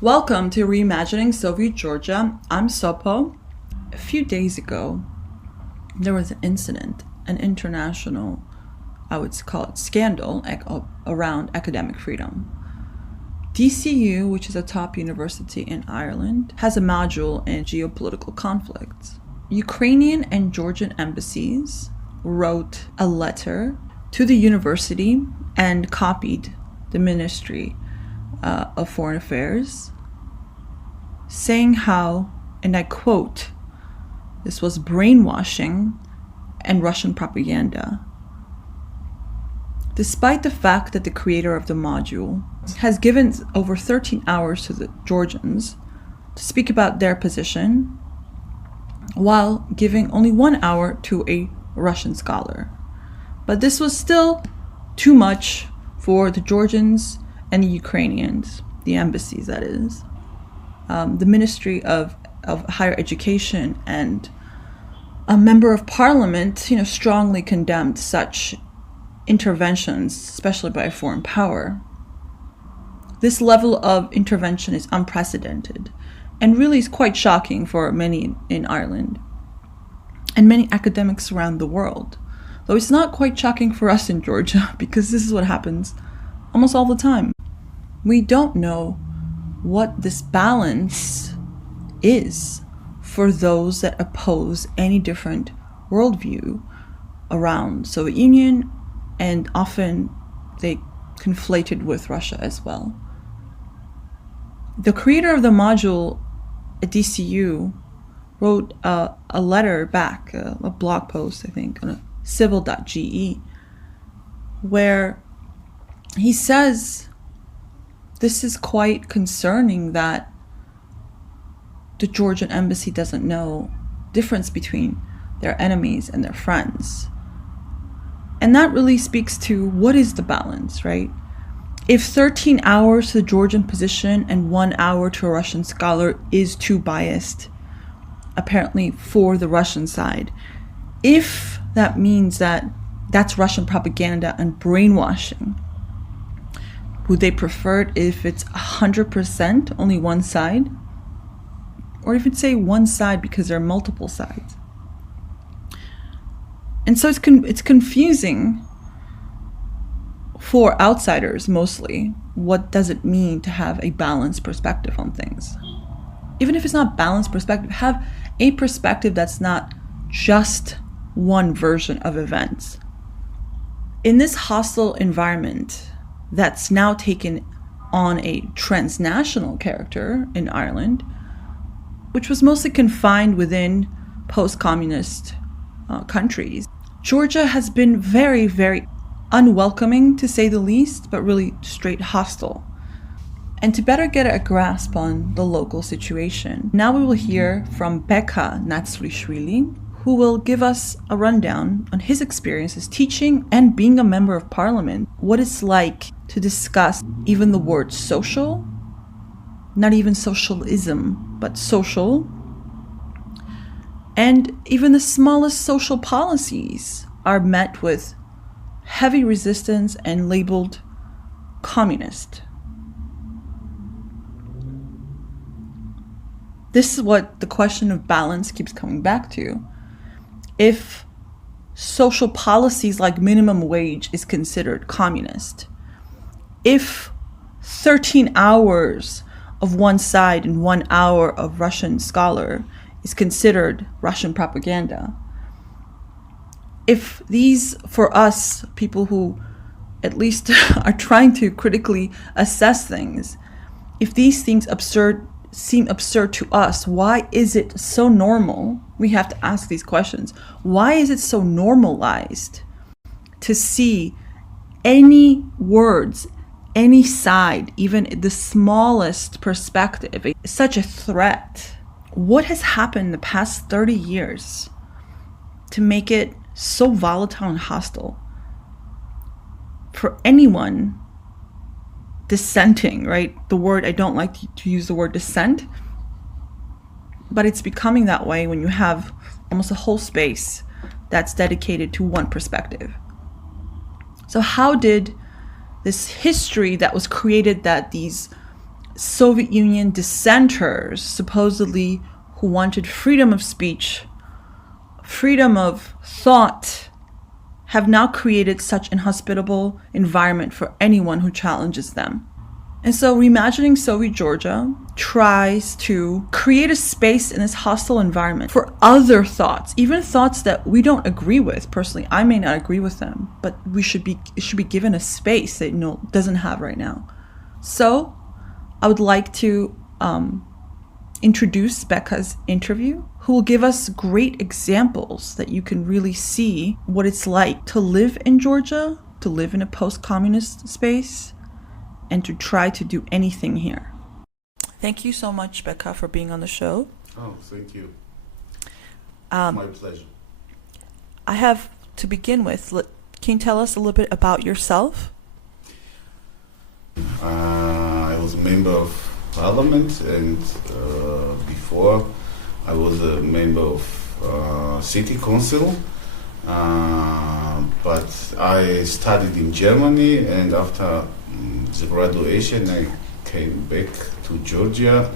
Welcome to Reimagining Soviet Georgia. I'm Sopo. A few days ago, there was an incident, an international, I would call it scandal, around academic freedom. DCU, which is a top university in Ireland, has a module in geopolitical conflicts. Ukrainian and Georgian embassies wrote a letter to the university and copied the Ministry of Foreign Affairs, saying how, and I quote, this was brainwashing and Russian propaganda. Despite the fact that the creator of the module has given over 13 hours to the Georgians to speak about their position, while giving only 1 hour to a Russian scholar. But this was still too much for the Georgians and the Ukrainians, the embassies that is. The Ministry of Higher Education and a member of parliament, strongly condemned such interventions, especially by a foreign power. This level of intervention is unprecedented and really is quite shocking for many in Ireland and many academics around the world. Though it's not quite shocking for us in Georgia because this is what happens almost all the time. We don't know what this balance is for those that oppose any different worldview around Soviet Union, and often they conflated with Russia as well. The creator of the module at DCU wrote a letter back, a blog post, I think, on civil.ge, where he says this is quite concerning that the Georgian embassy doesn't know the difference between their enemies and their friends. And that really speaks to what is the balance, right? If 13 hours to the Georgian position and 1 hour to a Russian scholar is too biased, apparently for the Russian side, if that means that that's Russian propaganda and brainwashing, would they prefer it if it's 100% only one side? Or if it's, say, one side because there are multiple sides? And so it's confusing for outsiders mostly. What does it mean to have a balanced perspective on things? Even if it's not balanced perspective, have a perspective that's not just one version of events. In this hostile environment that's now taken on a transnational character in Ireland, which was mostly confined within post-communist countries, Georgia has been very, very unwelcoming, to say the least, but really straight hostile. And to better get a grasp on the local situation, now we will hear from Beka Natsvlishvili, who will give us a rundown on his experiences teaching and being a member of parliament, what it's like to discuss even the word social, not even socialism, but social. And even the smallest social policies are met with heavy resistance and labeled communist. This is what the question of balance keeps coming back to. If social policies like minimum wage is considered communist, if 13 hours of one side and 1 hour of Russian scholar is considered Russian propaganda, if these, for us, people who at least are trying to critically assess things, if these things seem absurd to us, why is it so normal? We have to ask these questions. Why is it so normalized to see any words, any side, even the smallest perspective, such a threat? What has happened in the past 30 years to make it so volatile and hostile for anyone dissenting, right? The word, I don't like to use the word dissent, but it's becoming that way when you have almost a whole space that's dedicated to one perspective. So how did this history that was created, that these Soviet Union dissenters, supposedly who wanted freedom of speech, freedom of thought, have now created such an inhospitable environment for anyone who challenges them? And so reimagining Soviet Georgia tries to create a space in this hostile environment for other thoughts, even thoughts that we don't agree with. Personally, I may not agree with them, but it should be given a space that it doesn't have right now. So I would like to introduce Beka's interview, who will give us great examples that you can really see what it's like to live in Georgia, to live in a post-communist space, and to try to do anything here. Thank you so much, Beka, for being on the show. Oh, thank you. My pleasure. I have, to begin with, can you tell us a little bit about yourself? I was a member of parliament, and before I was a member of city council, but I studied in Germany, and after the graduation I came back to Georgia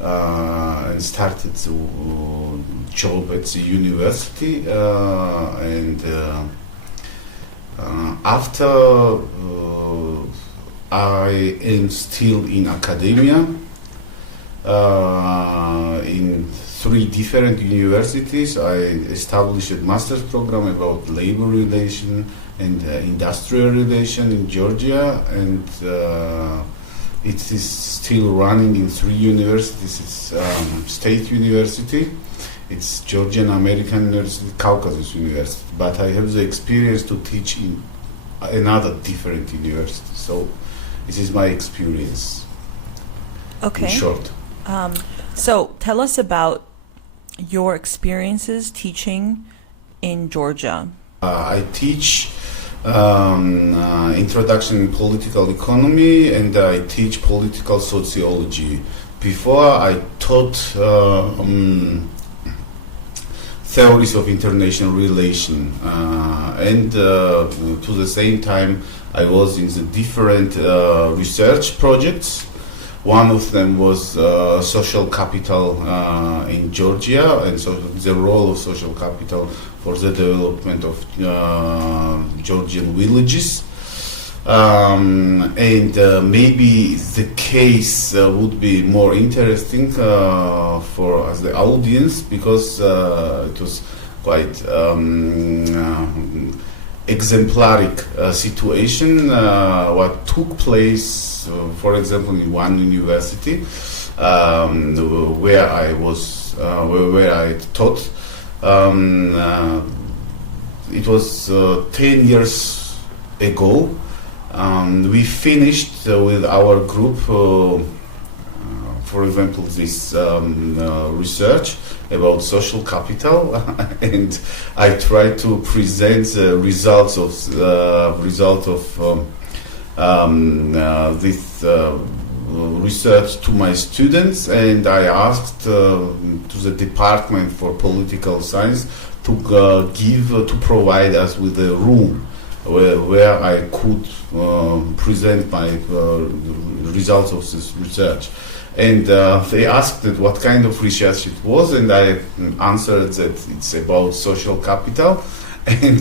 and started to job at the university, and after I am still in academia in 3 different universities. I established a master's program about labor relation and industrial relation in Georgia, and it is still running in 3 universities. It's State University, it's Georgian American University, Caucasus University, but I have the experience to teach in another different university. So this is my experience. Okay. In short. So tell us about your experiences teaching in Georgia. I teach introduction in political economy, and I teach political sociology. Before I taught theories of international relation, and to the same time I was in the different research projects. One of them was social capital in Georgia, and so the role of social capital for the development of Georgian villages. And maybe the case would be more interesting for us, the audience, because it was quite exemplaric situation what took place, for example, in one university where I was where I taught. It was 10 years ago. We finished with our group, for example, this research about social capital, and I tried to present the results of this research to my students, and I asked to the Department for Political Science to provide us with a room where I could present my results of this research. And they asked what kind of research it was, and I answered that it's about social capital. And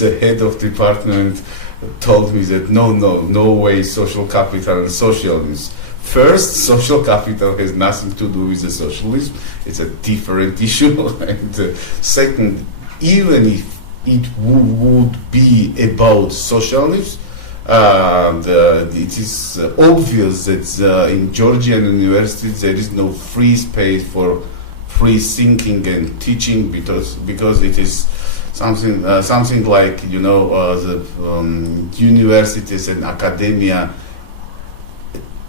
the head of department told me that no way social capital and socialism. First, social capital has nothing to do with the socialism. It's a different issue. And second, even if it would be about socialism, it is obvious that in Georgian universities there is no free space for free thinking and teaching, because it is something like the universities and academia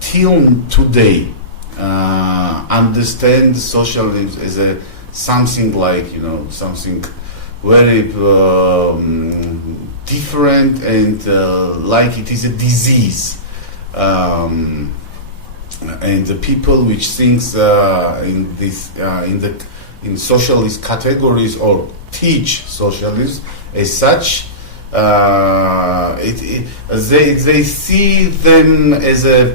till today understand socialism as something like something very different, and like it is a disease. And the people which thinks in this in socialist categories or teach socialism as such, they see them as a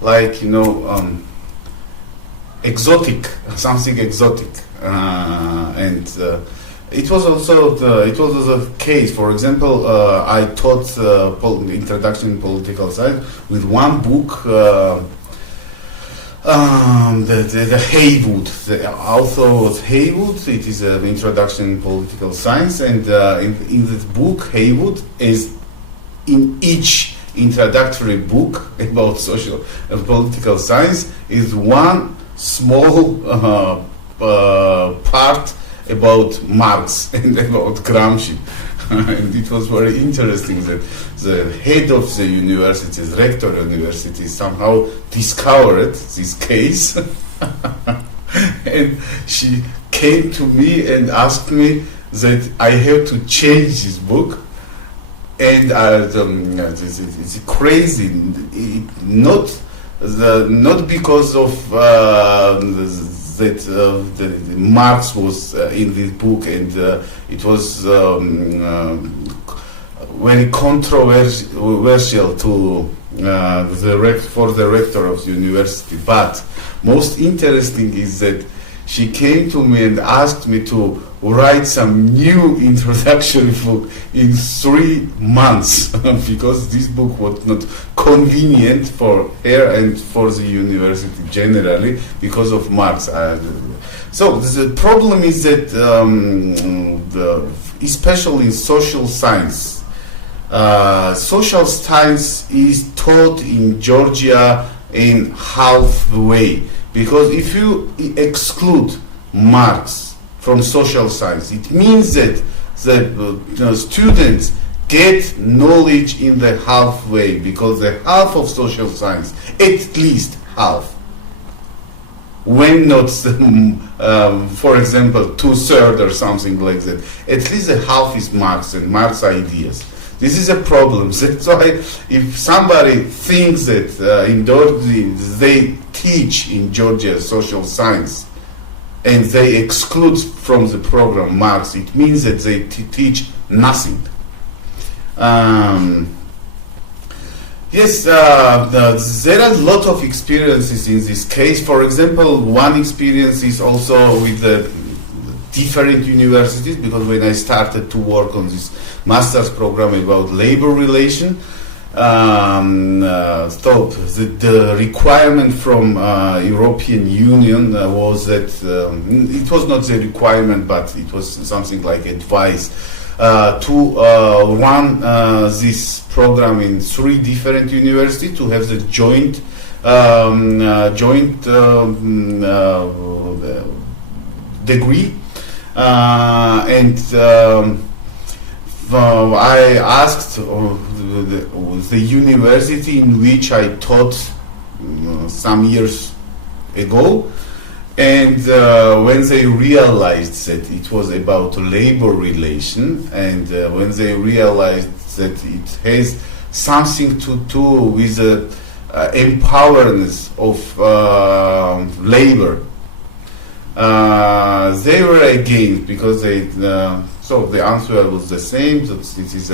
like exotic, something exotic, and it was also the case. For example, I taught introduction in political science with one book, the Haywood. The author was Haywood. It is an introduction in political science, and in this book, Haywood, is in each introductory book about social and political science, is one small part about Marx and about Gramsci. And it was very interesting that the head of the university, the rector of the university, somehow discovered this case. And she came to me and asked me that I have to change this book. And it's crazy, not because of that Marx was in this book, and it was very controversial to for the rector of the university. But most interesting is that she came to me and asked me to write some new introductory book in 3 months because this book was not convenient for her and for the university generally because of Marx. So the problem is that especially in social science is taught in Georgia in halfway, because if you exclude Marx from social science, it means that the students get knowledge in the halfway, because the half of social science, at least half, when not, for example, 2/3 or something like that, at least the half is Marx and Marx ideas. This is a problem. That's why if somebody thinks that in Georgia they teach in Georgia social science, and they exclude from the program Marx, it means that they teach nothing. Yes, there are a lot of experiences in this case. For example, one experience is also with the different universities, because when I started to work on this master's program about labor relation, the requirement from European Union was that it was not the requirement, but it was something like advice to run this program in 3 different universities, to have the joint degree, and I asked the university in which I taught some years ago, and when they realized that it was about labor relation, and when they realized that it has something to do with the empowerment of labor, they were against, because they so the answer was the same. So this is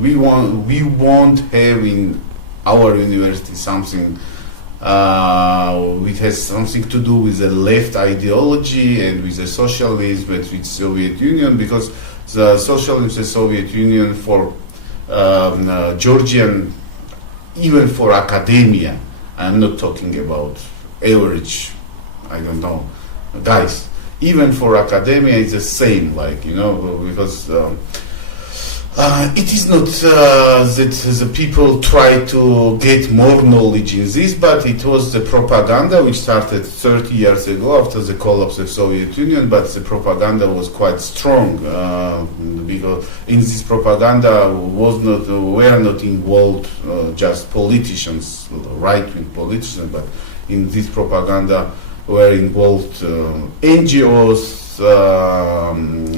we won't have in our university something which has something to do with the left ideology and with the socialism and with Soviet Union, because the socialism, the Soviet Union for Georgian, even for academia, I'm not talking about average, I don't know, guys. Even for academia, it's the same, because it is not that the people try to get more knowledge in this, but it was the propaganda which started 30 years ago after the collapse of the Soviet Union. But the propaganda was quite strong, because in this propaganda were not involved just politicians, right-wing politicians, but in this propaganda were involved NGOs,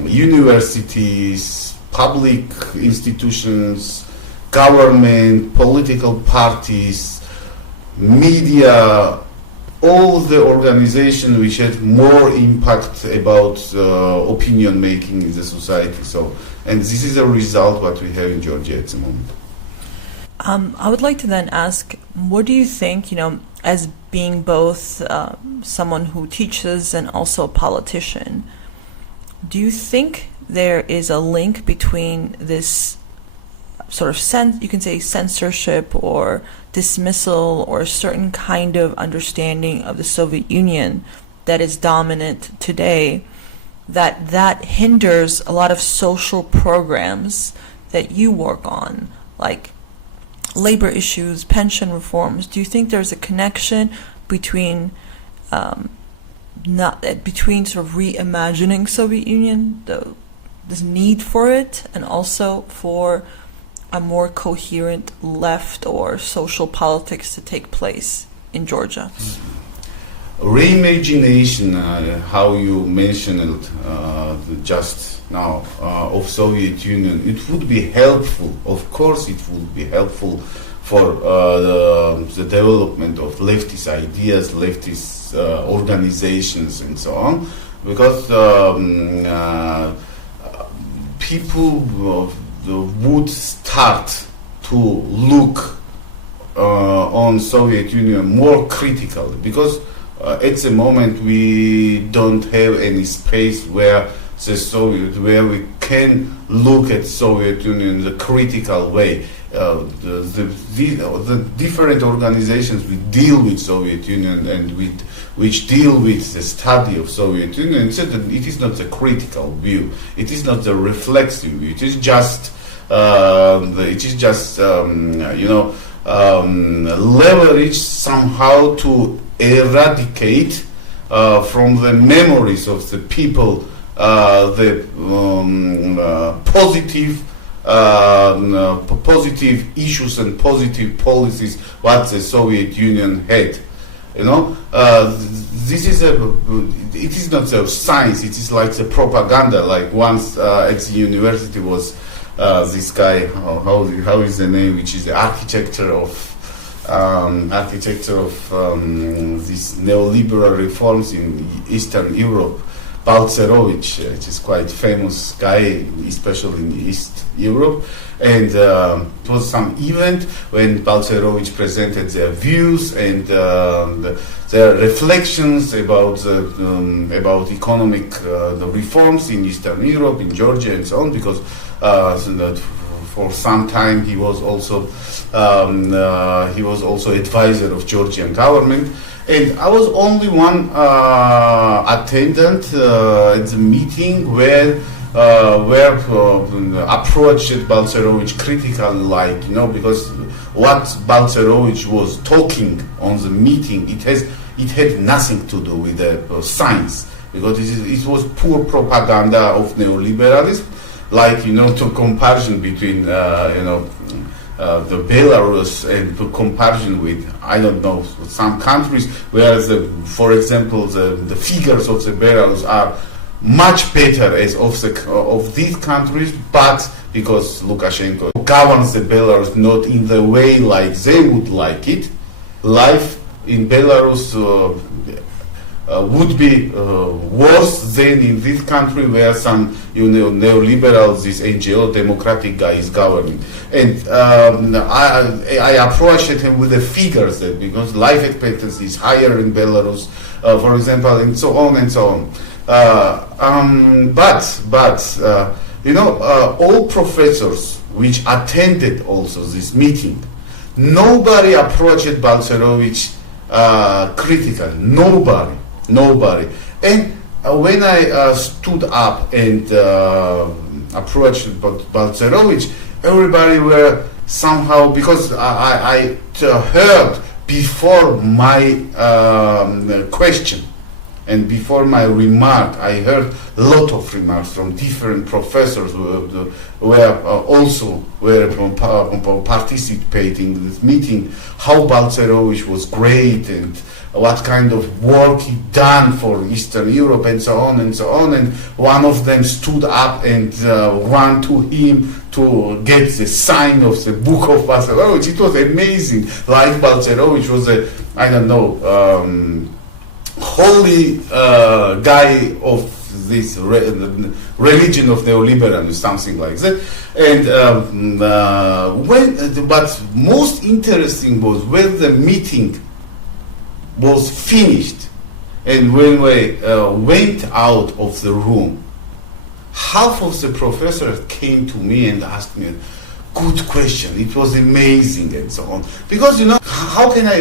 universities, public institutions, government, political parties, media, all the organizations which had more impact about opinion making in the society. So, and this is a result what we have in Georgia at the moment. I would like to then ask, what do you think, as being both someone who teaches and also a politician, do you think there is a link between this sort of you can say censorship or dismissal or a certain kind of understanding of the Soviet Union that is dominant today, that hinders a lot of social programs that you work on, like labor issues, pension reforms? Do you think there's a connection between between sort of reimagining Soviet Union, this need for it, and also for a more coherent left or social politics to take place in Georgia? Reimagination, how you mentioned it just now, of Soviet Union, it would be helpful. Of course, it would be helpful for the development of leftist ideas, leftist organizations, and so on, because people would start to look on Soviet Union more critically, because at the moment we don't have any space where we can look at Soviet Union in the critical way. The different organizations we deal with Soviet Union and which deal with the study of Soviet Union, it is not a critical view. It is not a reflexive view. It is just leverage somehow to eradicate from the memories of the people the positive issues and positive policies what the Soviet Union had. It is not a science. It is like the propaganda. Like once at the university was this guy. How is the name? Which is the architecture of these neoliberal reforms in Eastern Europe. Balcerowicz, which is quite famous guy, especially in East Europe, and it was some event when Balcerowicz presented their views and their reflections about about economic the reforms in Eastern Europe, in Georgia, and so on. Because for some time he was also advisor of Georgian government. And I was only one attendant at the meeting where approached Balcerowicz critically, because what Balcerowicz was talking on the meeting, it had nothing to do with the science, because it was poor propaganda of neoliberalism, to comparison between the Belarus and the comparison with, I don't know, some countries, whereas, for example, the figures of the Belarus are much better as of these countries, but because Lukashenko governs the Belarus not in the way like they would like it, life in Belarus would be worse than in this country where some neoliberals, this NGO democratic guy is governing. And I approached him with the figures that because life expectancy is higher in Belarus, for example, and so on and so on. All professors which attended also this meeting, nobody approached Balcerowicz critically. Nobody. And when I stood up and approached Balcerowicz, everybody were somehow, because I heard before my question And before my remark, I heard a lot of remarks from different professors who were participating in this meeting, how Balcerowicz was great and what kind of work he done for Eastern Europe and so on and so on. And one of them stood up and ran to him to get the sign of the book of Balcerowicz. It was amazing. Like Balcerowicz was a, I don't know, holy guy of this religion of neoliberalism, something like that. And but most interesting was when the meeting was finished and when we went out of the room, half of the professors came to me and asked me, good question, it was amazing and so on. Because how can I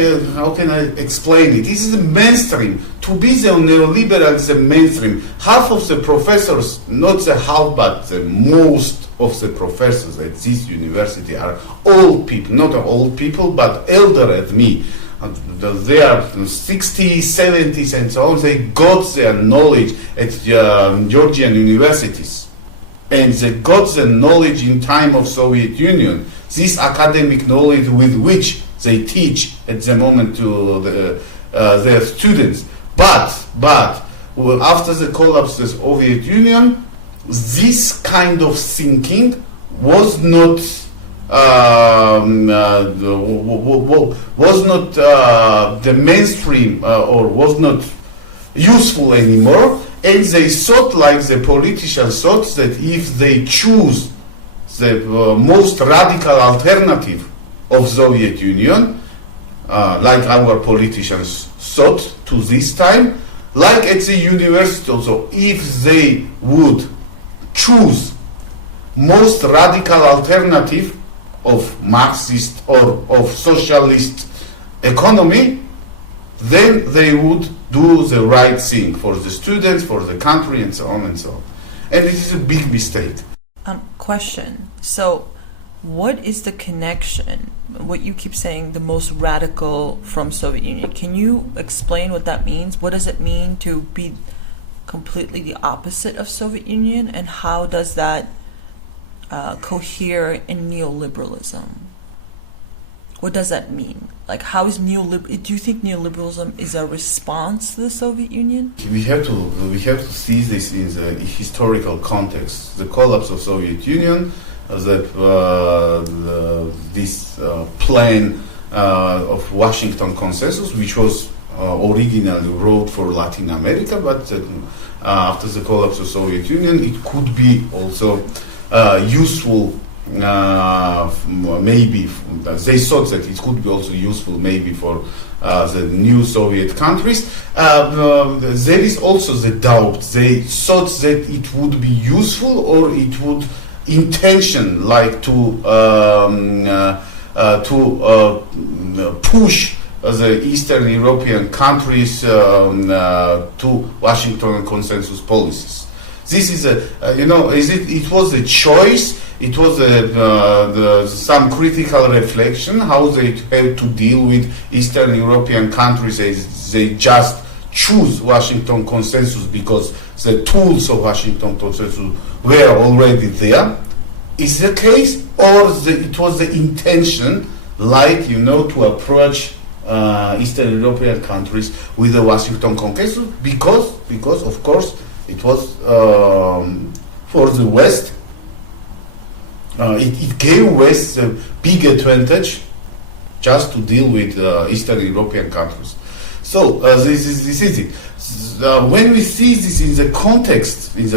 explain it? This is the mainstream. To be the neoliberal is the mainstream. Half of the professors, not the half, but the most of the professors at this university are old people, not old people, but elder than me. They are 60s, 70s and so on. They got their knowledge at Georgian universities. And they got the knowledge in time of Soviet Union. This academic knowledge with which they teach at the moment to their students. But after the collapse of the Soviet Union, this kind of thinking was not the mainstream or was not useful anymore, and they thought, like the politicians thought, that if they choose the most radical alternative of Soviet Union, like our politicians thought to this time, like at the university also, if they would choose most radical alternative of Marxist or of socialist economy, then they would do the right thing for the students, for the country, and so on and so on. And it is a big mistake. Question. So, what is the connection? What you keep saying, the most radical from Soviet Union. Can you explain what that means? What does it mean to be completely the opposite of Soviet Union, and how does that cohere in neoliberalism? What does that mean? Like, how is do you think neoliberalism is a response to the Soviet Union? We have to see this in the historical context. The collapse of Soviet Union, this plan of Washington Consensus, which was originally wrote for Latin America, but after the collapse of Soviet Union, it could be also useful. Maybe they thought that it could be also useful maybe for the new Soviet countries. There is also the doubt. They thought that it would be useful, or it would intention like to push the Eastern European countries to Washington Consensus policies. This is it was a choice. It was some critical reflection how they had to deal with Eastern European countries. They just choose Washington Consensus because the tools of Washington Consensus were already there. Is the case, or it was the intention, like to approach Eastern European countries with the Washington Consensus because of course it was for the West. It gave West a big advantage just to deal with Eastern European countries. So this is it. When we see this in the context, and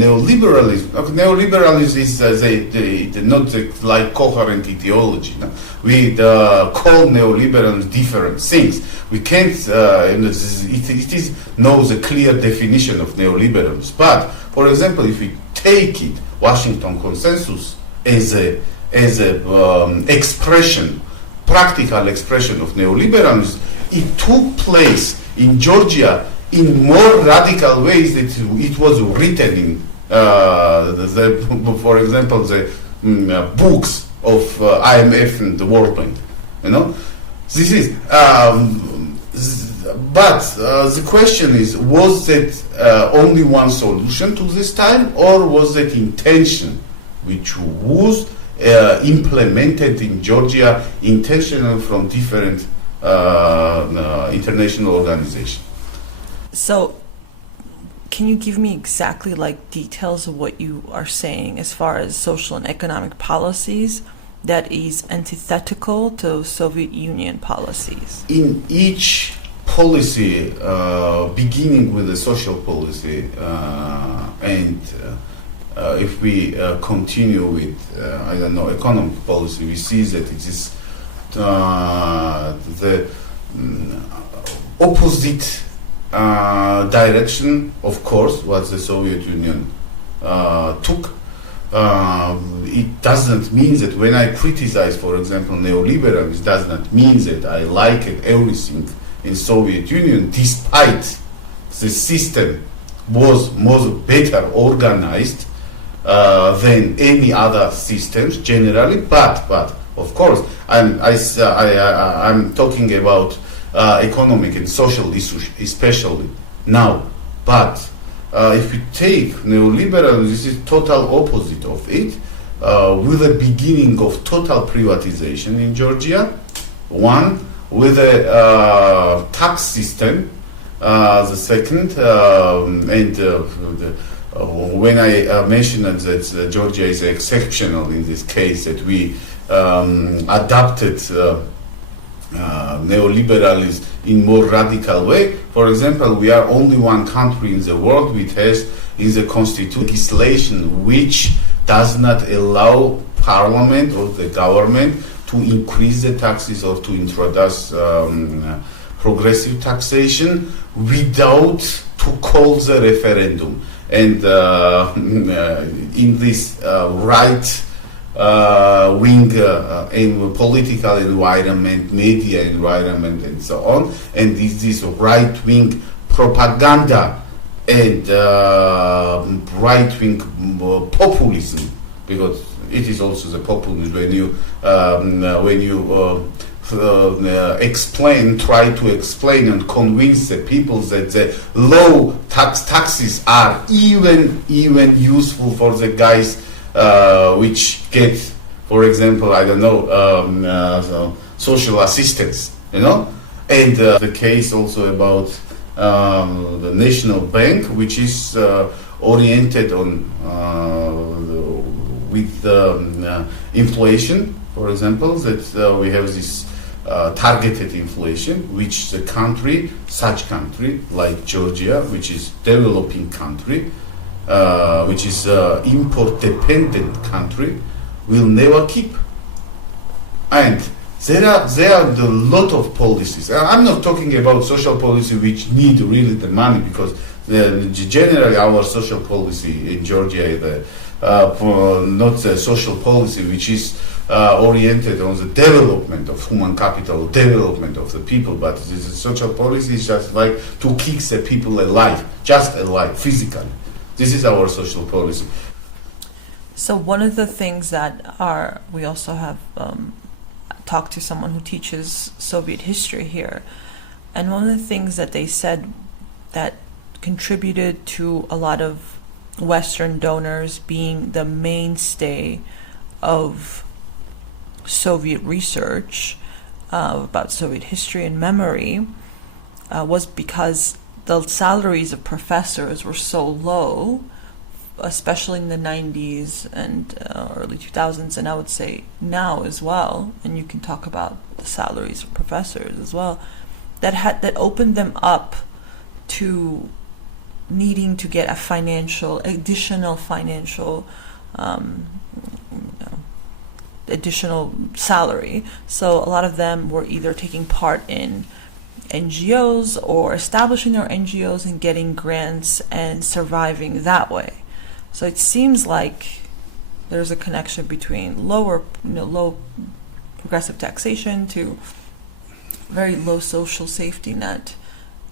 neoliberalism is not like coherent ideology. No? We call neoliberalism different things. We can't. It is knows a clear definition of neoliberalism. But for example, if we take it, Washington Consensus as a expression, practical expression of neoliberalism, it took place in Georgia in more radical ways that it was written in, for example, the books of IMF and the World Bank. This is, But the question is, was it only one solution to this time, or was it intention which was implemented in Georgia intentionally from different international organizations? So, can you give me exactly details of what you are saying as far as social and economic policies that is antithetical to Soviet Union policies? In each policy, beginning with the social policy, and if we continue with, economic policy, we see that it is the opposite direction, of course, what the Soviet Union took. It doesn't mean that when I criticize, for example, neoliberalism, it does not mean that I like everything in Soviet Union, despite the system was better organized than any other systems generally. But of course, I'm talking about economic and social issues, especially now. But if you take neoliberalism, this is total opposite of it, with the beginning of total privatization in Georgia. One, with a tax system. The second, when I mentioned that Georgia is exceptional in this case, that we adopted neoliberalism in more radical way. For example, we are only one country in the world which has in the constitution legislation which does not allow parliament or the government to increase the taxes or to introduce progressive taxation without to call the referendum. And in this right wing in political environment, media environment, and so on, and this right wing propaganda and right wing populism, because it is also the populism when you try to explain and convince the people that the low taxes are even useful for the guys which get, for example, social assistance, and the case also about the National Bank, which is oriented on with inflation, for example, that we have this targeted inflation, which the country, such country like Georgia, which is developing country, which is import-dependent country, will never keep. And there are a lot of policies. I'm not talking about social policy which need really the money, because generally our social policy in Georgia is not the social policy which is oriented on the development of human capital, development of the people, but this social policy is just like to keep the people alive, just alive, physically. This is our social policy. So one of the things that we also have talked to someone who teaches Soviet history here, and one of the things that they said that contributed to a lot of Western donors being the mainstay of Soviet research about Soviet history and memory was because the salaries of professors were so low, especially in the 90s and early 2000s, and I would say now as well, and you can talk about the salaries of professors as well, that opened them up to needing to get additional financial additional salary. So a lot of them were either taking part in NGOs or establishing their NGOs and getting grants and surviving that way. So it seems like there's a connection between low progressive taxation to very low social safety net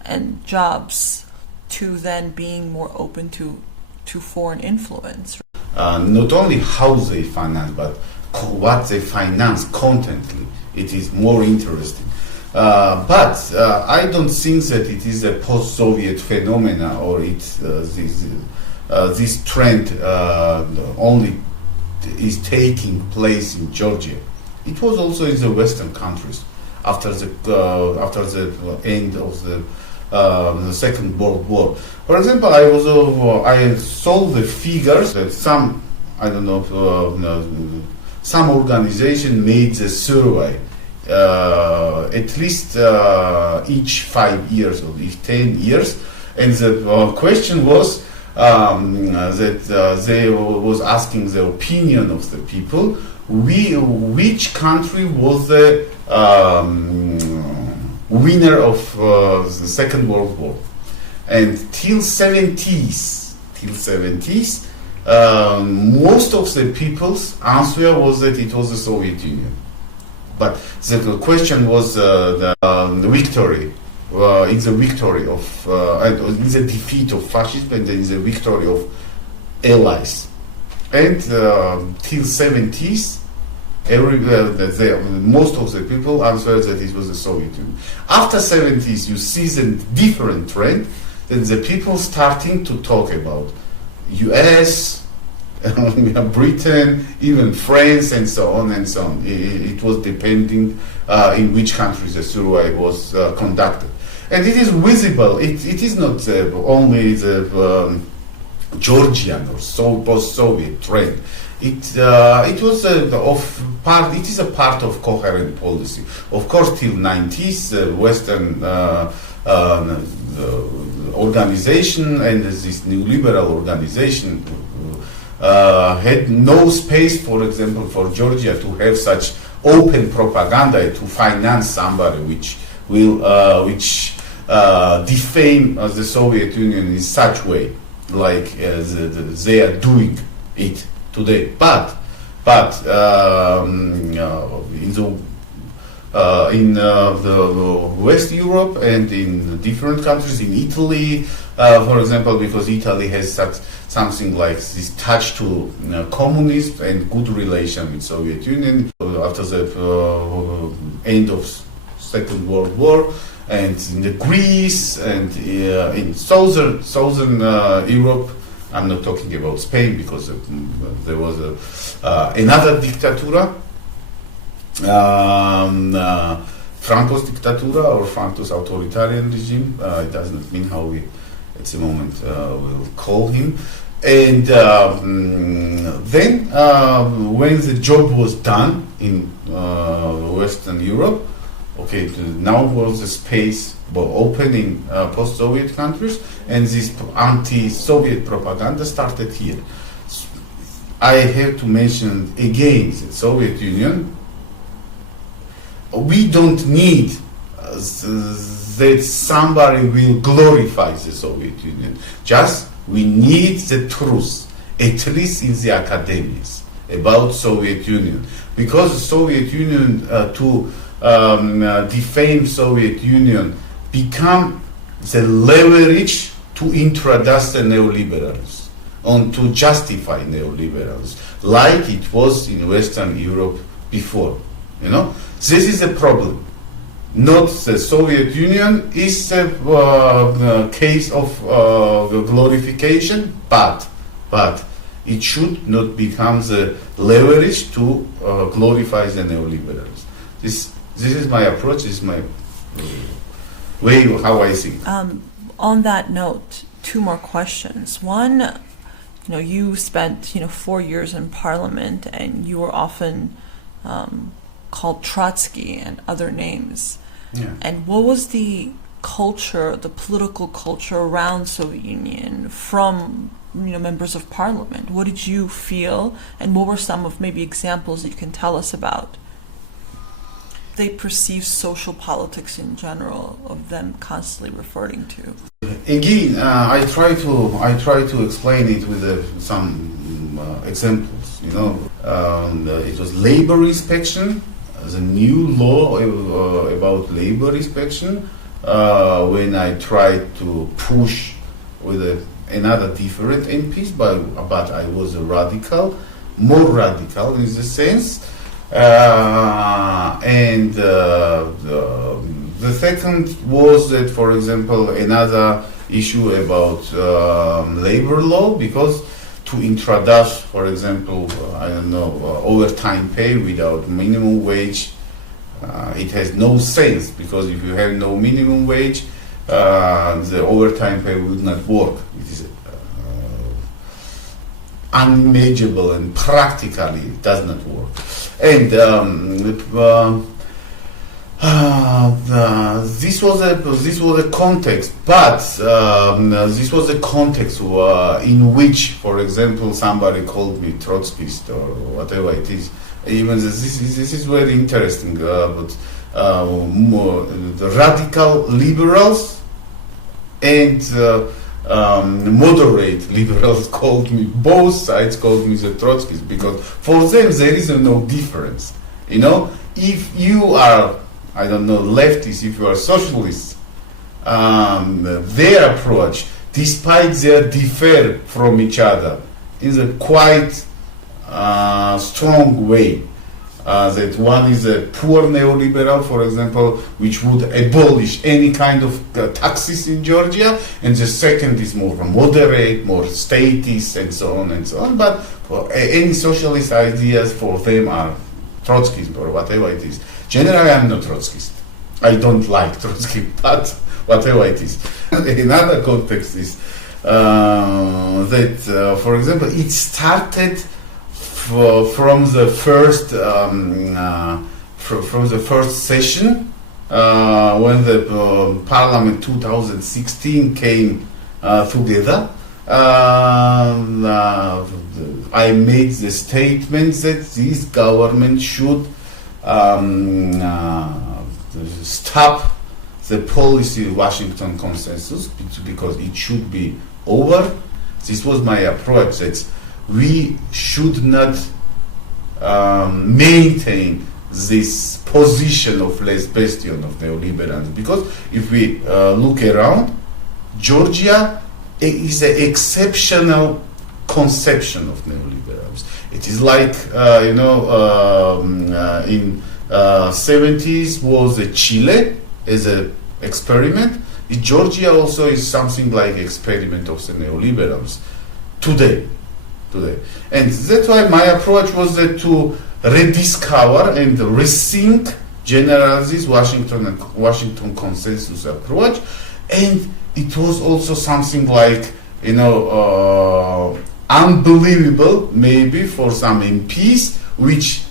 and jobs to then being more open to foreign influence. Not only how they finance, but what they finance contently. It is more interesting. But I don't think that it is a post-Soviet phenomena, or this trend only is taking place in Georgia. It was also in the Western countries after the end of the Second World War. For example, I saw the figures that some some organization made the survey at least each 5 years or each 10 years, and the question was that they was asking the opinion of the people. Which country was the winner of the Second World War? And till 70s, most of the people's answer was that it was the Soviet Union. But the question was the victory. In the victory of, in the defeat of fascism, and in the victory of Allies. And till 70s, most of the people answered that it was the Soviet Union. After 70s, you see the different trend, that the people starting to talk about US, Britain, even France, and so on and so on. It was depending in which countries the survey was conducted. And it is visible. It is not only the Georgian or post-Soviet trend. It was It is a part of coherent policy. Of course, till 90s, Western organization and this neoliberal organization had no space, for example, for Georgia to have such open propaganda to finance somebody which will defame the Soviet Union in such way, like they are doing it today. But in the West Europe and in different countries, in Italy, for example, because Italy has something like this touch to communism and good relation with Soviet Union after the end of Second World War, and in the Greece and in southern Europe. I'm not talking about Spain because there was another dictatura, Franco's dictatura or Franco's authoritarian regime. It does not mean how we at the moment will call him. And then when the job was done in Western Europe, okay, now was the space open in post-Soviet countries, and this anti-Soviet propaganda started here. I have to mention again the Soviet Union. We don't need that somebody will glorify the Soviet Union. Just we need the truth, at least in the academies, about Soviet Union. Because the Soviet Union, to defame Soviet Union, become the leverage to introduce the neoliberals, and to justify neoliberals, like it was in Western Europe before. This is a problem. Not the Soviet Union is a case of glorification, but it should not become the leverage to glorify the neoliberals. This is my approach. This is my way of how I think. On that note, two more questions. One, you spent 4 years in Parliament, and you were often called Trotsky and other names. Yeah. And what was the culture, the political culture around Soviet Union from members of Parliament? What did you feel, and what were some of maybe examples that you can tell us about? They perceive social politics in general, of them constantly referring to. Again, I try to explain it with some examples. It was labor inspection, the new law about labor inspection. When I tried to push with another different MPs, but I was a radical, more radical in the sense. And the second was that, for example, another issue about labor law, because to introduce, for example, overtime pay without minimum wage, it has no sense, because if you have no minimum wage, the overtime pay would not work. It is unimaginable, and practically it does not work. And this was a context, but this was a context in which, for example, somebody called me Trotskyist or whatever it is. Even this is very interesting. But more the radical liberals and moderate liberals called me. Both sides called me the Trotskyist, because for them there is no difference. You know, if you are, I don't know, leftists, if you are socialists, their approach, despite they differ from each other, is a quite strong way. That one is a poor neoliberal, for example, which would abolish any kind of taxes in Georgia, and the second is more moderate, more statist, and so on and so on. But for any socialist ideas, for them are Trotskyism or whatever it is. Generally, I'm not Trotskyist. I don't like Trotsky, but whatever it is. Another context is that, for example, it started from the first session when the Parliament 2016 came together. I made the statement that this government should stop the policy Washington consensus, because it should be over. This was my approach, that we should not maintain this position of last bastion of neoliberalism, because if we look around, Georgia is an exceptional conception of neoliberalism. It is like in 70s was Chile as an experiment. In Georgia also is something like experiment of the neoliberals today. And that's why my approach was that to rediscover and rethink generally this Washington consensus approach. And it was also something like, unbelievable maybe for some MPs, which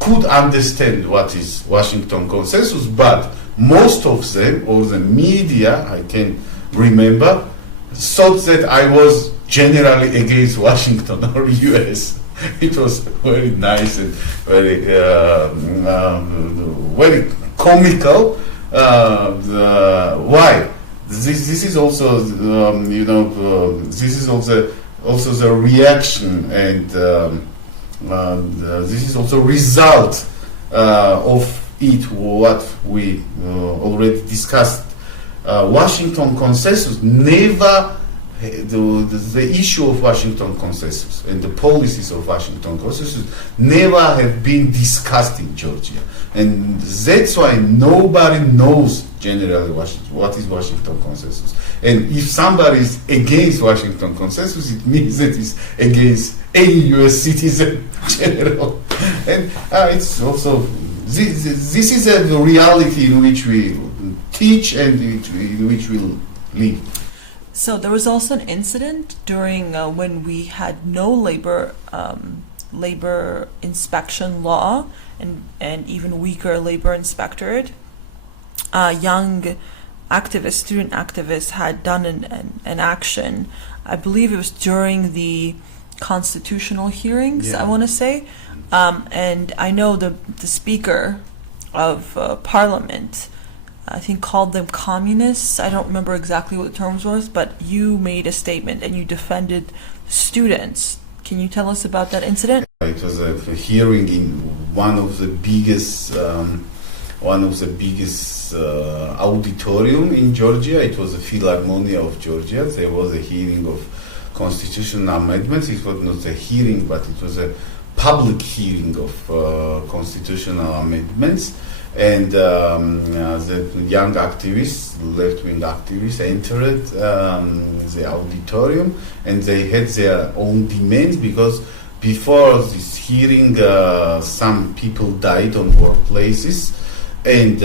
could understand what is Washington consensus, but most of them, or the media, I can remember, thought that I was generally against Washington or US. It was very nice and very comical. Why? This is also this is also the reaction, and this is also result of it, what we already discussed. Washington consensus never, the issue of Washington consensus and the policies of Washington consensus never have been discussed in Georgia, and that's why nobody knows generally what is Washington consensus. And if somebody is against Washington consensus, it means that it's against any US citizen general. And it's also this is a reality in which we teach and in which we live. So there was also an incident during when we had no labor inspection law and even weaker labor inspectorate. Young activists, student activists, had done an action. I believe it was during the constitutional hearings, I want to say. And I know the speaker of parliament, I think, called them communists. I don't remember exactly what the terms was, but you made a statement and you defended students. Can you tell us about that incident? It was a hearing in one of the biggest auditorium in Georgia. It was the Philharmonia of Georgia. There was a hearing of constitutional amendments. It was not a hearing, but it was a public hearing of constitutional amendments, and the young activists, left-wing activists, entered the auditorium, and they had their own demands, because before this hearing some people died on workplaces, and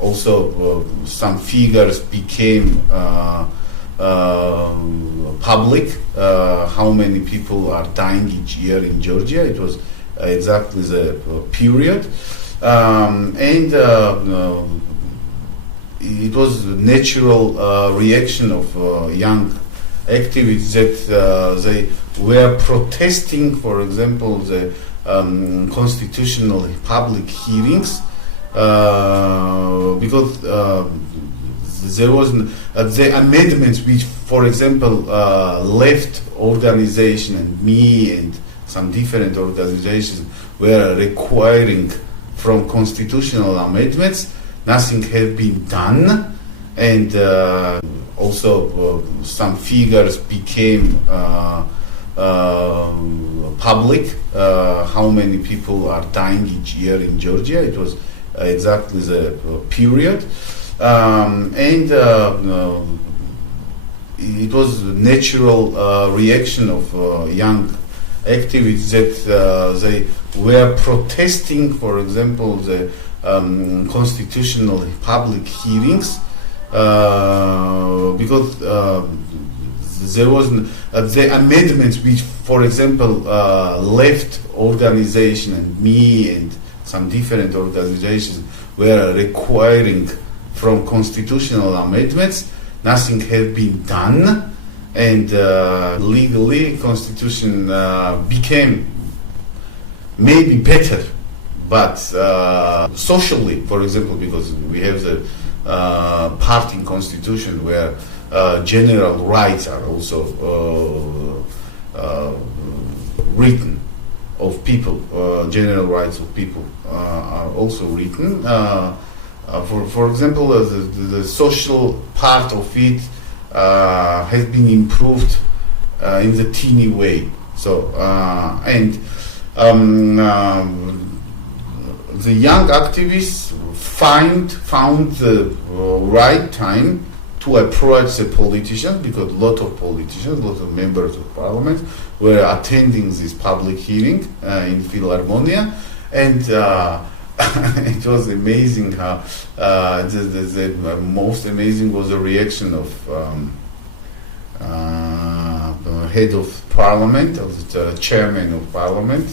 also some figures became public, how many people are dying each year in Georgia. It was exactly the period, and it was a natural reaction of young activists that they were protesting, for example, the constitutional public hearings, because there was the amendments which, for example, left organization and me and some different organizations were requiring from constitutional amendments. Nothing had been done, and also some figures became public, how many people are dying each year in Georgia. It was exactly the period, and it was a natural reaction of young activists that they were protesting, for example, the constitutional public hearings, because there was the amendments which, for example, left organization and me and some different organizations were requiring from constitutional amendments. Nothing had been done, and legally constitution became maybe better, but socially, for example, because we have the party constitution where general rights are also written of people, general rights of people are also written. For example, the social part of it has been improved in the teeny way. So and the young activists found the right time to approach the politicians, because a lot of politicians, a lot of members of parliament were attending this public hearing in Philharmonia, and it was amazing how the most amazing was the reaction of the head of parliament, of the chairman of parliament,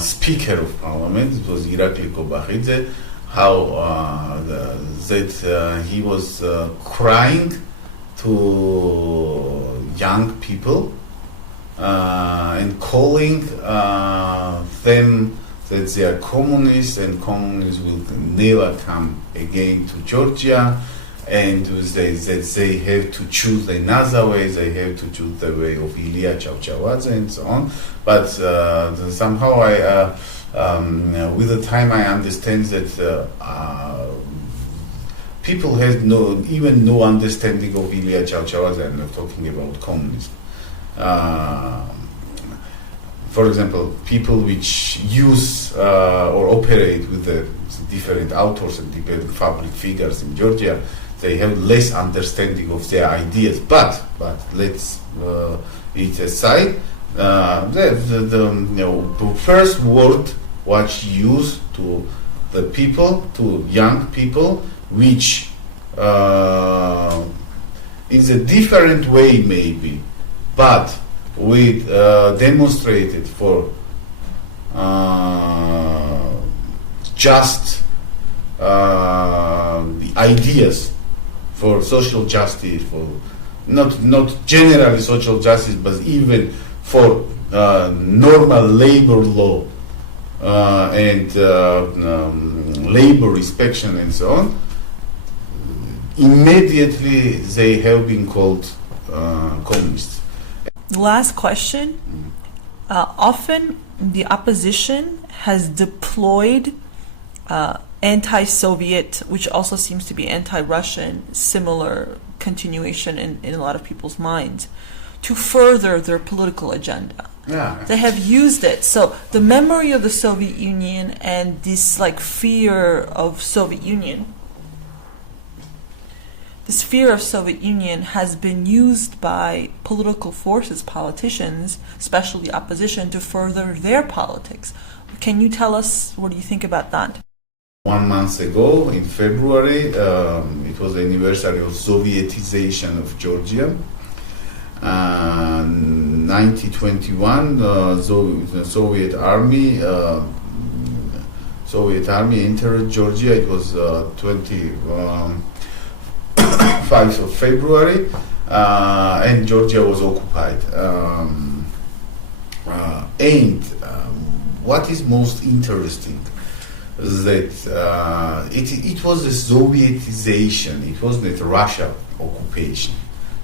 speaker of parliament. It was Irakli Kobakhidze. How that he was crying to young people and calling them that they are communists, and communists will never come again to Georgia, and that they have to choose another way, they have to choose the way of Ilya Chavchavadze and so on. But somehow with the time I understand that people have no understanding of Ilya Chavchavadze. I'm not talking about communism. For example, people which use or operate with the different authors and different public figures in Georgia, they have less understanding of their ideas. But let's it aside. The first word what she used to the people, to young people, which is a different way maybe, but we demonstrated for just the ideas for social justice, for not generally social justice, but even for normal labor law and labor inspection and so on. Immediately they have been called communists. Last question. Often the opposition has deployed anti-Soviet, which also seems to be anti-Russian, similar continuation in a lot of people's minds, to further their political agenda. Yeah. They have used it. So the memory of the Soviet Union and this fear of Soviet Union, this fear of Soviet Union has been used by political forces, politicians, especially opposition, to further their politics. Can you tell us, what do you think about that? 1 month ago, in February, it was the anniversary of Sovietization of Georgia. 1921, the Soviet army entered Georgia. It was 25th of February, and Georgia was occupied. What is most interesting is that it was a Sovietization. It wasn't Russia occupation.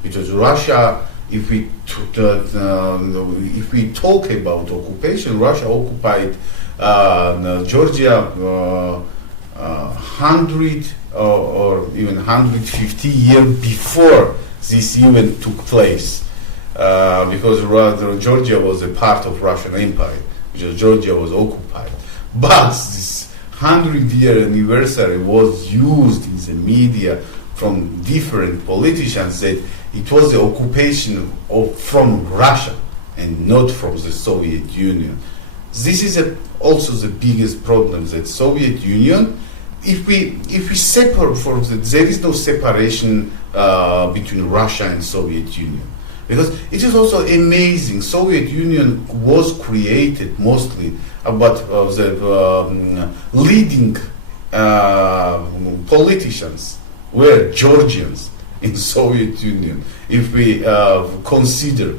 It was Russia. If we talk about occupation, Russia occupied Georgia 100 or even 150 years before this event took place, because Georgia was a part of Russian Empire, because Georgia was occupied. But this 100-year anniversary was used in the media from different politicians that it was the occupation from Russia and not from the Soviet Union. This is also the biggest problem, that Soviet Union, if we separate there is no separation between Russia and Soviet Union, because it is also amazing. Soviet Union was created mostly about the leading politicians were Georgians in Soviet Union, if we consider.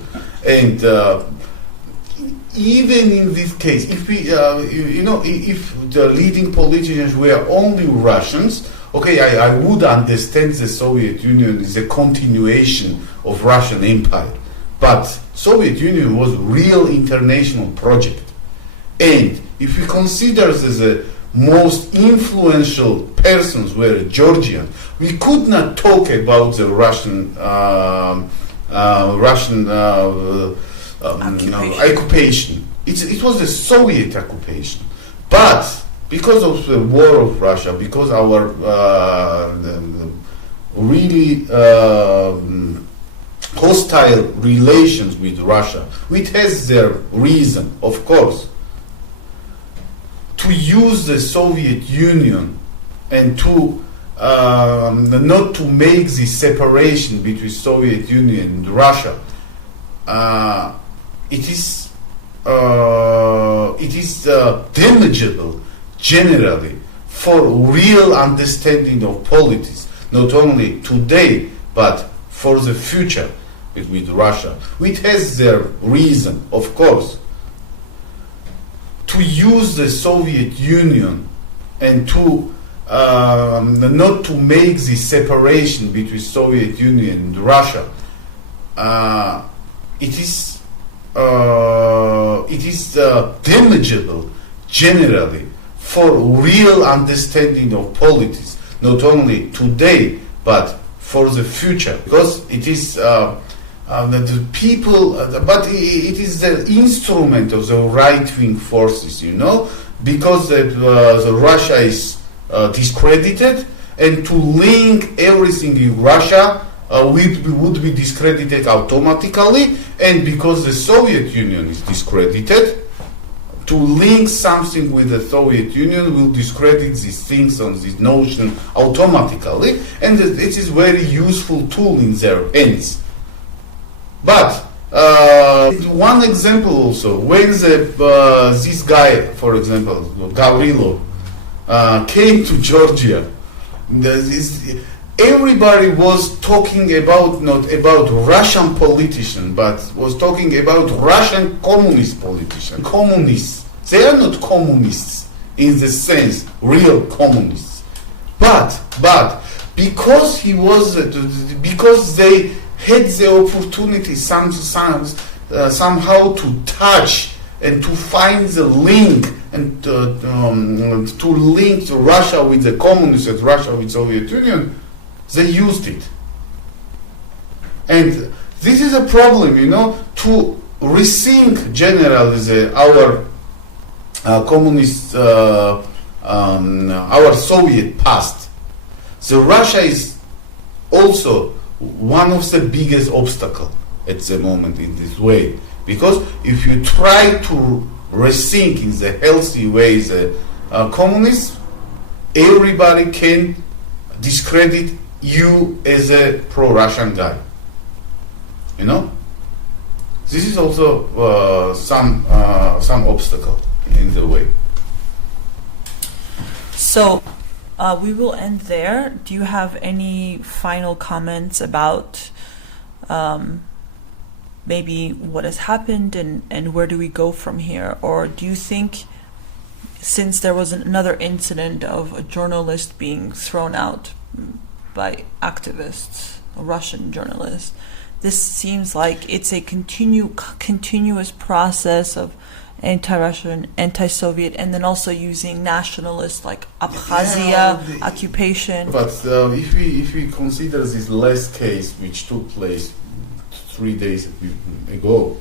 And even in this case, if we, if the leading politicians were only Russians, okay, I would understand the Soviet Union is a continuation of Russian Empire. But Soviet Union was a real international project. And if we consider the most influential persons were Georgians, we could not talk about the Russian occupation. It was a Soviet occupation. But because of the war of Russia, because our really hostile relations with Russia, which has their reason, of course, to use the Soviet Union and to not to make this separation between Soviet Union and Russia, it is damageable generally for real understanding of politics, not only today but for the future with Russia, which has their reason, of course. To use the Soviet Union and to not to make this separation between Soviet Union and Russia, it is damageable generally for real understanding of politics, not only today but for the future, because it is the people, but it is the instrument of the right-wing forces, because the Russia is discredited, and to link everything in Russia would be discredited automatically, and because the Soviet Union is discredited, to link something with the Soviet Union will discredit these things on this notion automatically, and it is very useful tool in their hands. But one example also, when this guy, for example, Gavrilo, came to Georgia, everybody was talking about, not about Russian politician, but was talking about Russian communist politician. Communists. They are not communists in the sense, real communists. But because because they had the opportunity somehow to touch and to find the link and to link Russia with the communists and Russia with Soviet Union, they used it. And this is a problem, to rethink generally our communist, our Soviet past. So Russia is also one of the biggest obstacles at the moment in this way, because if you try to rethink in the healthy way the communists, everybody can discredit you as a pro-Russian guy. This is also some obstacle in the way. So we will end there. Do you have any final comments about maybe what has happened and where do we go from here? Or do you think, since there was another incident of a journalist being thrown out by activists, a Russian journalist, this seems like it's a continuous process of anti-Russian, anti-Soviet, and then also using nationalists like Abkhazia, occupation. But if we consider this last case, which took place 3 days ago,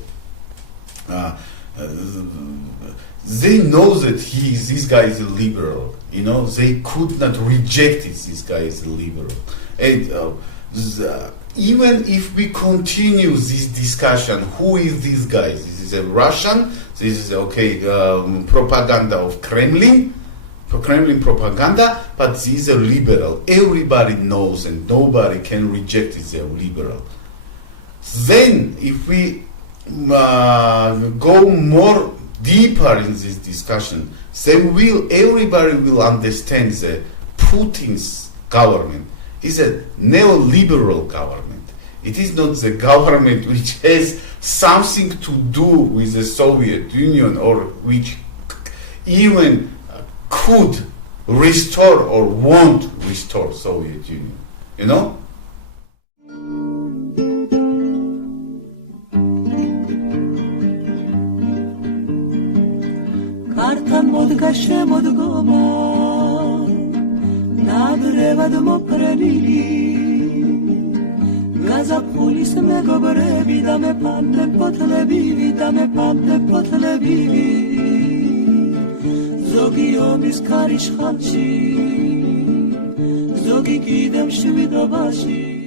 they know that this guy is a liberal. They could not reject it. This guy is a liberal, and even if we continue this discussion, who is this guy? This is a Russian. This is propaganda of Kremlin propaganda, but this is a liberal. Everybody knows, and nobody can reject it. They're liberal. Then, if we go more deeper in this discussion, then everybody will understand that Putin's government is a neoliberal government. It is not the government which has something to do with the Soviet Union, or which even could restore or won't restore Soviet Union. Kartan modgaše modgoma, nadrevad moprevili. Gazapulis me gobrevi, da me pante potlebivi, da me pante potlebivi. Zogi omis karish khalchi, zogi gidem shvidovashi.